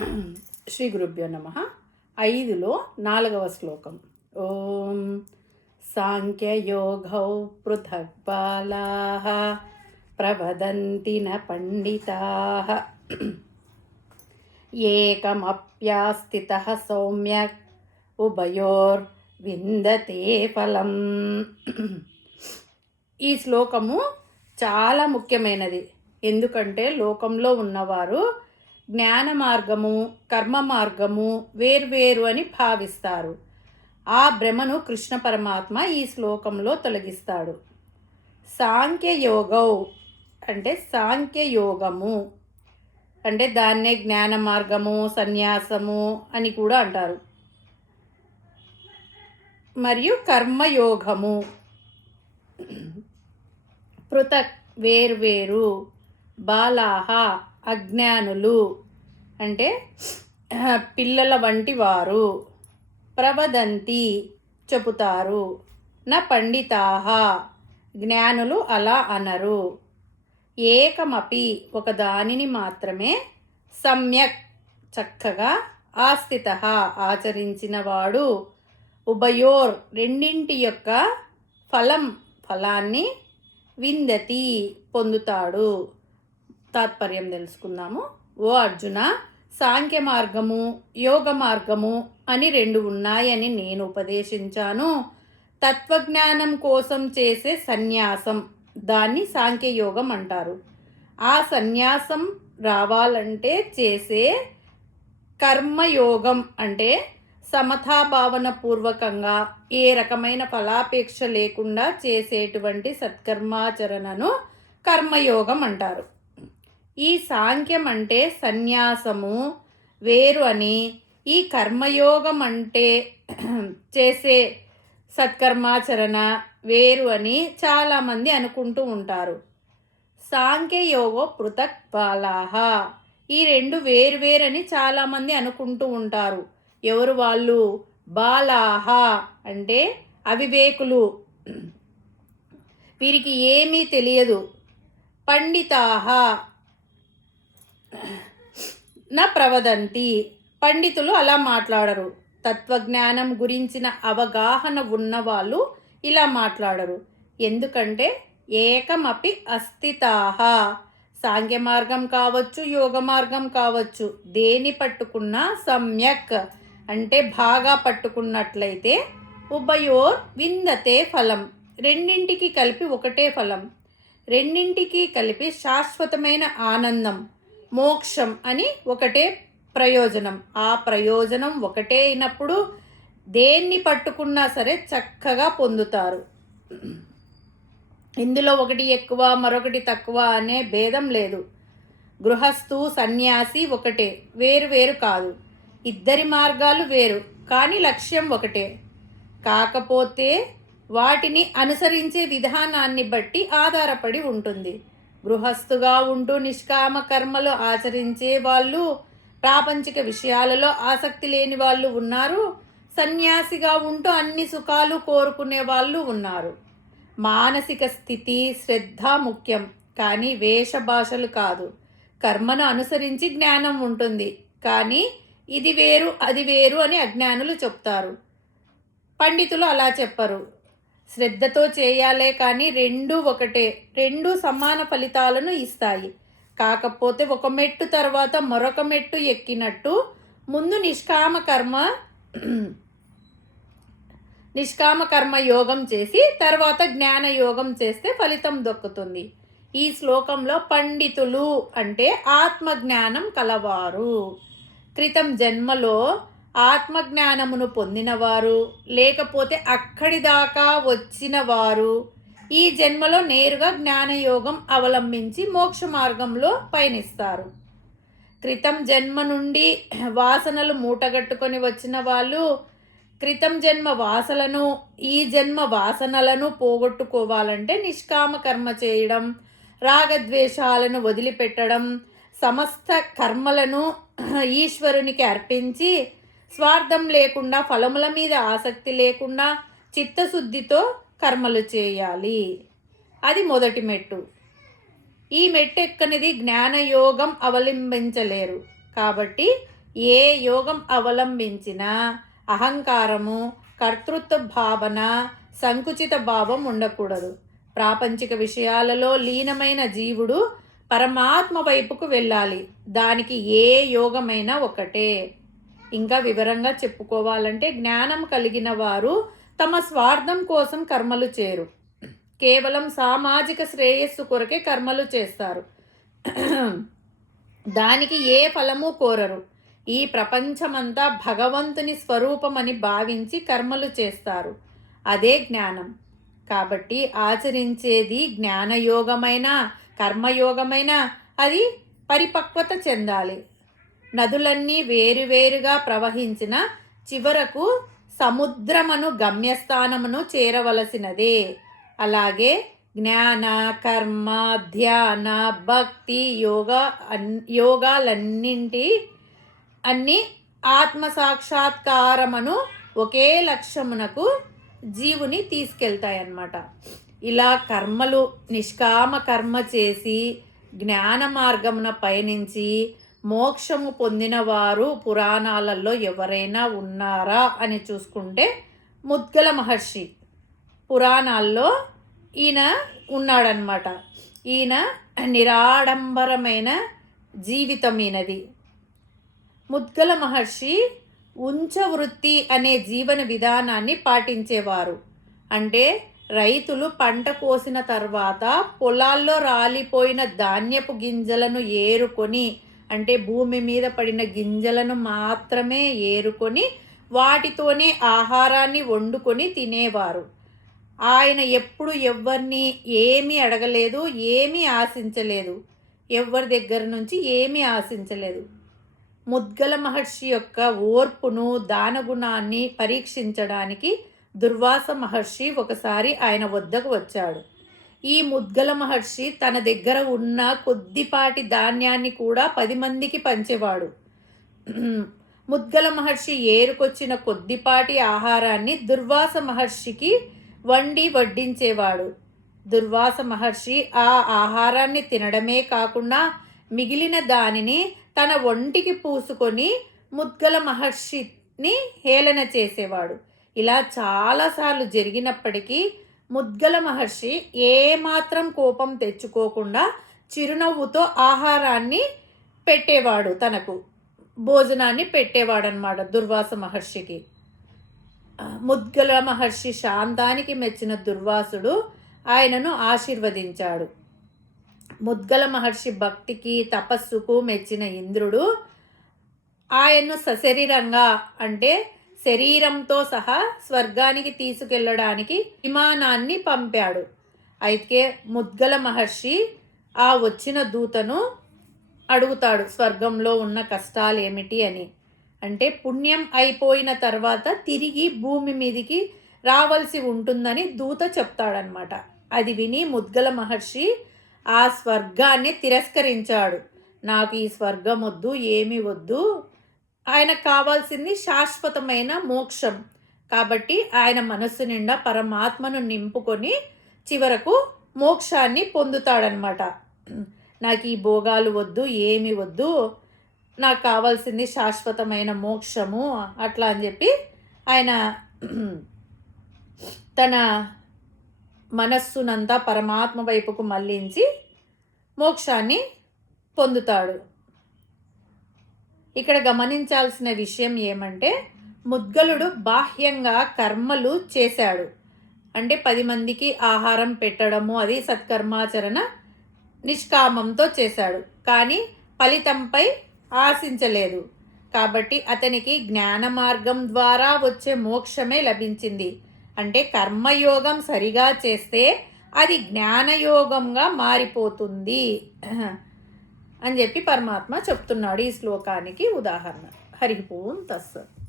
శ్రీ గురుభ్యో నమ. ఐదులో నాలుగవ శ్లోకం. ఓం సాంఖ్యయోగౌ పృథక్ బాలా ప్రవదంతి న పండితా. ఏకమప్యాస్థిత సౌమ్యక్ ఉభయోర్ విందతే ఫలం. ఈ శ్లోకము చాలా ముఖ్యమైనది. ఎందుకంటే లోకంలో ఉన్నవారు జ్ఞాన మార్గము కర్మ మార్గము వేర్వేరు అని భావిస్తారు. ఆ భ్రమను కృష్ణ పరమాత్మ ఈ శ్లోకంలో తొలగిస్తాడు. సాంఖ్యయోగౌ అంటే సాంఖ్యయోగము. అంటే దాన్నే జ్ఞాన మార్గము సన్యాసము అని కూడా అంటారు. మరియు కర్మయోగము. పృథక్ వేర్వేరు బాలాహ అజ్ఞానులు అంటే పిల్లల వంటి వారు. ప్రవదంతి చెబుతారు నా పండితాహ. జ్ఞానులు అలా అనరు. ఏకమపి ఒక దానిని మాత్రమే సమ్యక్ చక్కగా ఆస్థిత ఆచరించినవాడు. ఉభయోర్ రెండింటి యొక్క ఫలం ఫలాన్ని విందతి పొందుతాడు. తాత్పర్యం తెలుసుకుందాము. ఓ అర్జున సాంఖ్య మార్గము యోగ మార్గము అని రెండు ఉన్నాయని నేను ఉపదేశించాను. తత్వజ్ఞానం కోసం చేసే సన్యాసం దాన్ని సాంఖ్యయోగం అంటారు. ఆ సన్యాసం రావాలంటే చేసే కర్మయోగం అంటే సమతాభావన పూర్వకంగా ఏ రకమైన ఫలాపేక్ష లేకుండా చేసేటువంటి సత్కర్మాచరణను కర్మయోగం అంటారు. ఈ సాంఖ్యం అంటే సన్యాసము వేరు అని. ఈ కర్మయోగం అంటే చేసే సత్కర్మాచరణ వేరు అని చాలామంది అనుకుంటూ ఉంటారు. సాంఖ్యయోగో పృథక్ బాలాహ. ఈ రెండు వేరువేరని చాలామంది అనుకుంటూ ఉంటారు. ఎవరు వాళ్ళు? బాలాహ అంటే అవివేకులు. వీరికి ఏమీ తెలియదు. పండితాహ. నా ప్రవదంతి పండితులు అలా మాట్లాడరు. తత్వజ్ఞానం గురించిన అవగాహన ఉన్నవాళ్ళు ఇలా మాట్లాడరు. ఎందుకంటే ఏకమపి అస్థితాహ. సాంఘ్య మార్గం కావచ్చు యోగ మార్గం కావచ్చు దేని పట్టుకున్నా సమ్యక్. అంటే బాగా పట్టుకున్నట్లయితే ఉభయోర్ విందతే ఫలం. రెండింటికి కలిపి ఒకటే ఫలం. రెండింటికి కలిపి శాశ్వతమైన ఆనందం. మోక్షం అని ఒకటే ప్రయోజనం. ఆ ప్రయోజనం ఒకటే అయినప్పుడు దేన్ని పట్టుకున్నా సరే చక్కగా పొందుతారు. ఇందులో ఒకటి ఎక్కువ మరొకటి తక్కువ అనే భేదం లేదు. గృహస్థు సన్యాసి ఒకటే వేరు వేరు కాదు. ఇద్దరి మార్గాలు వేరు కానీ లక్ష్యం ఒకటే. కాకపోతే వాటిని అనుసరించే విధానాన్ని బట్టి ఆధారపడి ఉంటుంది. గృహస్థుగా ఉంటూ నిష్కామ కర్మలు ఆచరించే వాళ్ళు ప్రాపంచిక విషయాలలో ఆసక్తి లేని వాళ్ళు ఉన్నారు సన్యాసిగా ఉంటూ అన్ని సుఖాలు కోరుకునే వాళ్ళు ఉన్నారు. మానసిక స్థితి శ్రద్ధ ముఖ్యం కానీ వేష భాషలు కాదు. కర్మను అనుసరించి జ్ఞానం ఉంటుంది కానీ ఇది వేరు అది వేరు అని అజ్ఞానులు చెప్తారు. పండితులు అలా చెప్పరు. శ్రద్ధతో చేయాలే కానీ రెండు ఒకటే రెండు సమాన ఫలితాలను ఇస్తాయి. కాకపోతే ఒక మెట్టు తర్వాత మరొక మెట్టు ఎక్కినట్టు ముందు నిష్కామ కర్మ నిష్కామ కర్మ యోగం చేసి తర్వాత జ్ఞాన యోగం చేస్తే ఫలితం దొక్కుతుంది. ఈ శ్లోకంలో పండితులు అంటే ఆత్మజ్ఞానం కలవారు. క్రితం జన్మలో ఆత్మజ్ఞానమును పొందినవారు లేకపోతే అక్కడి దాకా ఈ జన్మలో నేరుగా జ్ఞానయోగం అవలంబించి మోక్ష మార్గంలో పయనిస్తారు. క్రితం జన్మ నుండి వాసనలు మూటగట్టుకొని వచ్చిన వాళ్ళు క్రితం జన్మ వాసనలను ఈ జన్మ వాసనలను పోగొట్టుకోవాలంటే నిష్కామ కర్మ చేయడం రాగద్వేషాలను వదిలిపెట్టడం సమస్త కర్మలను ఈశ్వరునికి అర్పించి స్వార్థం లేకుండా ఫలముల మీద ఆసక్తి లేకుండా చిత్తశుద్ధితో కర్మలు చేయాలి. అది మొదటి మెట్టు. ఈ మెట్టు ఎక్కనిది జ్ఞానయోగం అవలంబించలేరు. కాబట్టి ఏ యోగం అవలంబించినా అహంకారము కర్తృత్వ భావన సంకుచిత భావం ఉండకూడదు. ప్రాపంచిక విషయాలలో లీనమైన జీవుడు పరమాత్మ వైపుకు వెళ్ళాలి. దానికి ఏ యోగమైనా ఒకటే. ఇంకా వివరంగా చెప్పుకోవాలంటే జ్ఞానం కలిగిన వారు తమ స్వార్థం కోసం కర్మలు చేరు. కేవలం సామాజిక శ్రేయస్సు కొరకే కర్మలు చేస్తారు. దానికి ఏ ఫలము కోరరు. ఈ ప్రపంచమంతా భగవంతుని స్వరూపమని భావించి కర్మలు చేస్తారు. అదే జ్ఞానం. కాబట్టి ఆచరించేది జ్ఞానయోగమైన కర్మయోగమైన అది పరిపక్వత చెందాలి. నదులన్నీ వేరువేరుగా ప్రవహించిన చివరకు సముద్రమును గమ్యస్థానమును చేరవలసినదే. అలాగే జ్ఞాన కర్మ ధ్యాన భక్తి యోగ అన్ యోగాలన్నింటి అన్ని ఆత్మ సాక్షాత్కారమును ఒకే లక్ష్యమునకు జీవుని తీసుకెళ్తాయన్నమాట. ఇలా కర్మలు నిష్కామ కర్మ చేసి జ్ఞాన మార్గమున పయనించి మోక్షము పొందిన వారు పురాణాలలో ఎవరైనా ఉన్నారా అని చూసుకుంటే ముద్గల మహర్షి పురాణాల్లో ఈయన ఉన్నాడనమాట ఈయన నిరాడంబరమైన జీవితం ఈయనది. ముద్గల మహర్షి ఉంచవృత్తి అనే జీవన విధానాన్ని పాటించేవారు. అంటే రైతులు పంట కోసిన తర్వాత పొలాల్లో రాలిపోయిన ధాన్యపు గింజలను ఏరుకొని అంటే భూమి మీద పడిన గింజలను మాత్రమే ఏరుకొని వాటితోనే ఆహారాన్ని వండుకొని తినేవారు. ఆయన ఎప్పుడు ఎవరిని ఏమీ అడగలేదు ఏమీ ఆశించలేదు. ఎవరి దగ్గర నుంచి ఏమీ ఆశించలేదు. ముద్గల మహర్షి యొక్క ఓర్పును దానగుణాన్ని పరీక్షించడానికి దుర్వాస మహర్షి ఒకసారి ఆయన వద్దకు వచ్చాడు. ఈ ముద్గల మహర్షి తన దగ్గర ఉన్న కొద్దిపాటి ధాన్యాన్ని కూడా పది మందికి పంచేవాడు. ముద్గల మహర్షి ఏరుకొచ్చిన కొద్దిపాటి ఆహారాన్ని దుర్వాస మహర్షికి వండి వడ్డించేవాడు. దుర్వాస మహర్షి ఆ ఆహారాన్ని తినడమే కాకుండా మిగిలిన దానిని తన ఒంటికి పూసుకొని ముద్గల మహర్షిని హేళన చేసేవాడు. ఇలా చాలాసార్లు జరిగినప్పటికీ ముద్గల మహర్షి ఏమాత్రం కోపం తెచ్చుకోకుండా చిరునవ్వుతో ఆహారాన్ని పెట్టేవాడు తనకు భోజనాన్ని పెట్టేవాడనమాట దుర్వాస మహర్షికి. ముద్గల మహర్షి శాంతానికి మెచ్చిన దుర్వాసుడు ఆయనను ఆశీర్వదించాడు. ముద్గల మహర్షి భక్తికి తపస్సుకు మెచ్చిన ఇంద్రుడు ఆయన్ను సశరీరంగా అంటే శరీరంతో సహా స్వర్గానికి తీసుకెళ్ళడానికి విమానాన్ని పంపాడు. అయితే ముద్గల మహర్షి ఆ వచ్చిన దూతను అడుగుతాడు స్వర్గంలో ఉన్న కష్టాలు ఏమిటి అని? అంటే పుణ్యం అయిపోయిన తర్వాత తిరిగి భూమి మీదికి రావాల్సి ఉంటుందని దూత చెప్తాడనమాట అది విని ముద్గల మహర్షి ఆ స్వర్గాన్ని తిరస్కరించాడు. నాకు ఈ స్వర్గం వద్దు ఏమి వద్దు ఆయనకు కావాల్సింది శాశ్వతమైన మోక్షం. కాబట్టి ఆయన మనస్సు నిండా పరమాత్మను నింపుకొని చివరకు మోక్షాన్ని పొందుతాడనమాట నాకు ఈ భోగాలు వద్దు ఏమి వద్దు నాకు కావాల్సింది శాశ్వతమైన మోక్షము అట్లా అని చెప్పి ఆయన తన మనస్సునంతా పరమాత్మ వైపుకు మళ్ళించి మోక్షాన్ని పొందుతాడు. ఇక్కడ గమనించాల్సిన విషయం ఏమంటే ముద్గలుడు బాహ్యంగా కర్మలు చేశాడు. అంటే పది మందికి ఆహారం పెట్టడము అది సత్కర్మాచరణ నిష్కామంతో చేశాడు. కానీ ఫలితంపై ఆశించలేదు. కాబట్టి అతనికి జ్ఞాన మార్గం ద్వారా వచ్చే మోక్షమే లభించింది. అంటే కర్మయోగం సరిగా చేస్తే అది జ్ఞానయోగంగా మారిపోతుంది. అని చెప్పి పరమాత్మ చెప్తున్నాడు ఈ శ్లోకానికి ఉదాహరణ. హరి ఓం తస్సత్